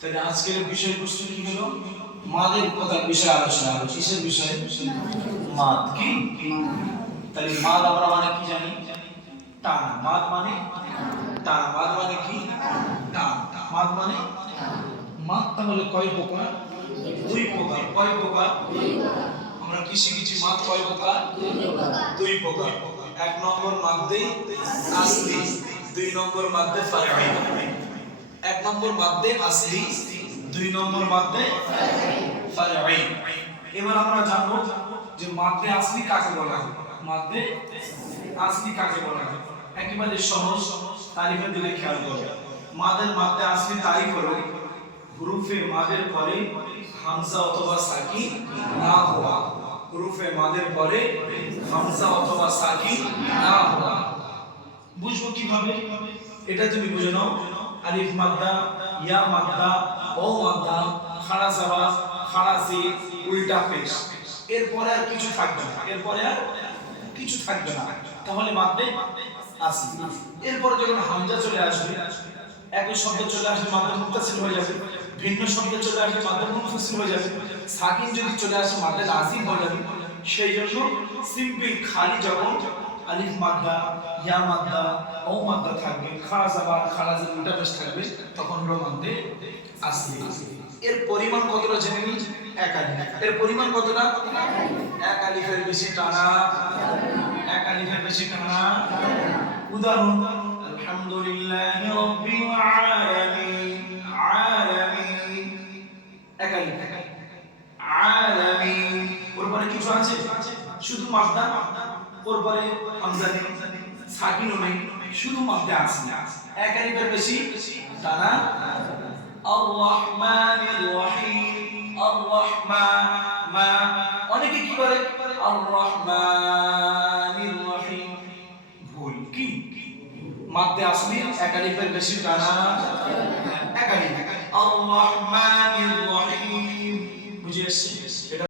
তাহলে আজকের বিষয়বস্তু কি হলো? মাদের কথার বিষয়ে আলোচনা হলো। কিসের বিষয়ে? মাদ। কি? তাহলে মাদ আমরা মানে কি জানি? টান। মাদ মানে টান। মাদ মানে কি? টান। মাদ মানে মাদ। তাহলে কয় প্রকার? দুই প্রকার। কয় প্রকার? আমরা কি শিখেছি? মাদ কয় প্রকার? দুই প্রকার। এক নম্বর মাদ্দে আসলি, দুই নম্বর মাদ্দে ফারঈ। এক নম্বর মাদ্দে আসলি, দুই নম্বর মাদ্দে ফারঈ। এবার আমরা জানবো যে মাদ্দে আসলি কাকে বলা হয়। মাদ্দে আসলি কাকে বলা হয়? একেবারে সহজ তারিফের দিকে খেয়াল করো। মাদ্দে আসলি তারিফ হলো হুরুফে মাদের পরে হামজা অথবা সাকিন না হওয়া। হুরুফে মাদের পরে হামজা অথবা সাকিন না হওয়া। বুঝবো কিভাবে? এটা তুমি বুঝে নাও। আলিফ মাদ্দা, ইয়া মাদ্দা, ও মাদ্দা, খাড়া জাবা, খাড়া জির, উল্টা পেশ। এরপরে আর কিছু থাকবে না। এরপরে আর কিছু থাকবে না। তাহলে মাদ্দে আসলি। এরপরে যখন হামজা চলে আসবে, একই শব্দ চলে আসলে মাদ্দে মুত্তাসিল হয়ে যাবে। ভিন্ন শব্দ চলে আসলে মাদ্দে মুনফাসিল হয়ে যাবে। সাকিন যদি চলে আসে মাদ্দে লাযিম হয়ে যাবে। সেই জন্য সিম্পল খালি যখন আলিফ মাদ্দা, ইয়া মাদ্দা, ও মাদ্দা থাকবে, খাড়া জাবার, খাড়া জির উল্টা পেশ থাকবে, তখন হলো মাদ্দে আসলি। এর পরিমাণ কতটা জেনে নিই? এক আলিফ। এর পরিমাণ কতটা? এক আলিফের বেশি টানা, এক আলিফের বেশি টানা। উদাহরণ আলহামদুলিল্লাহি রাব্বিল আলামিন। আলামিন এক আলিফ। আলামিন ওর পরে কিছু আছে? শুধু মাদ্দা। ওর পরে হামজা নেই, সাকিনও নেই, শুধু মাদ্দা আসলি। এক আলিফের বেশি টানা। আর রহমানির রহিম। আর রহমান মা। অনেকে কি করে? আর রহমানির রহিম। ভুল। কি? মাদ্দে আসলি এক আলিফের বেশি টানা